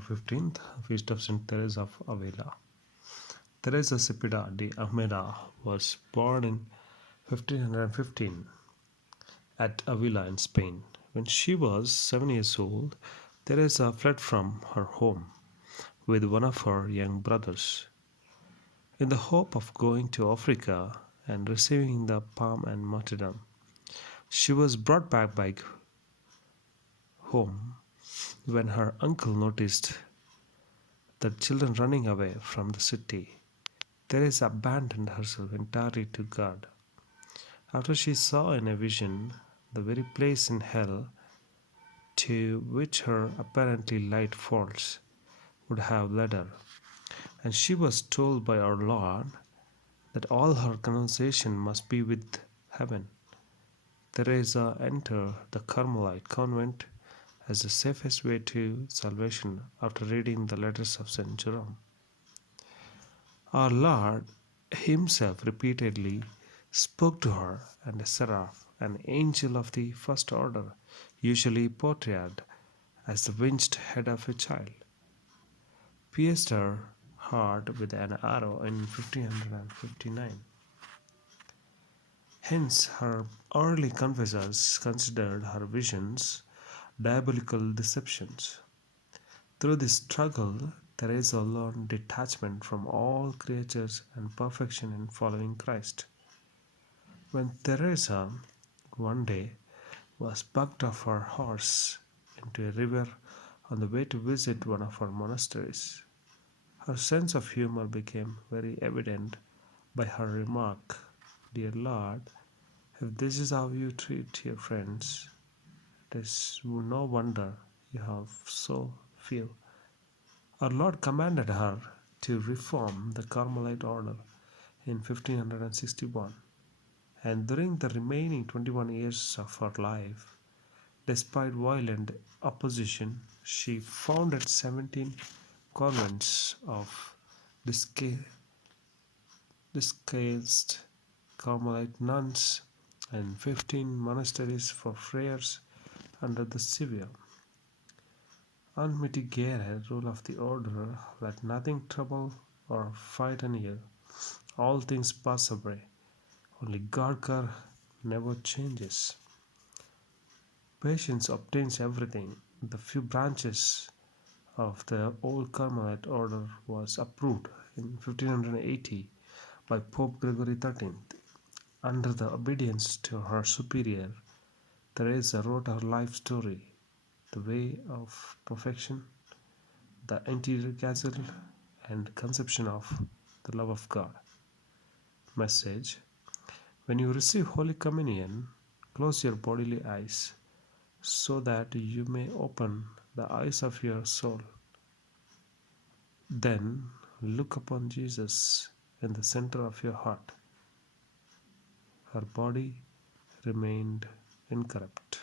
15th, Feast of Saint Teresa of Avila. Teresa Sepida de Almeida was born in 1515 at Avila in Spain. When she was 7 years old, Teresa fled from her home with one of her young brothers in the hope of going to Africa and receiving the palm and martyrdom. She was brought back by home when her uncle noticed the children running away from the city. Teresa abandoned herself entirely to God. After she saw in a vision the very place in hell to which her apparently light faults would have led her, and she was told by our Lord that all her conversation must be with heaven. Teresa entered the Carmelite convent as the safest way to salvation after reading the letters of St. Jerome. Our Lord Himself repeatedly spoke to her, and a seraph, an angel of the first order, usually portrayed as the winged head of a child, pierced her heart with an arrow in 1559. Hence, her early confessors considered her visions diabolical deceptions. Through this struggle, Teresa learned detachment from all creatures and perfection in following Christ. When Teresa one day was bucked off her horse into a river on the way to visit one of her monasteries, her sense of humor became very evident by her remark, "Dear Lord, if this is how you treat your friends, it is no wonder you have so few." Our Lord commanded her to reform the Carmelite order in 1561, and during the remaining 21 years of her life, despite violent opposition, she founded 17 convents of discalced Carmelite nuns and 15 monasteries for friars under the severe, unmitigated rule of the order. "Let nothing trouble or frighten you. All things pass away. Only God never changes. Patience obtains everything." The few branches of the old Carmelite order was approved in 1580 by Pope Gregory XIII. Under the obedience to her superior, Teresa wrote her life story, the way of perfection, the interior gazelle, and conception of the love of God. Message: when you receive Holy Communion, close your bodily eyes so that you may open the eyes of your soul. Then look upon Jesus in the center of your heart. Her body remained incorrupt.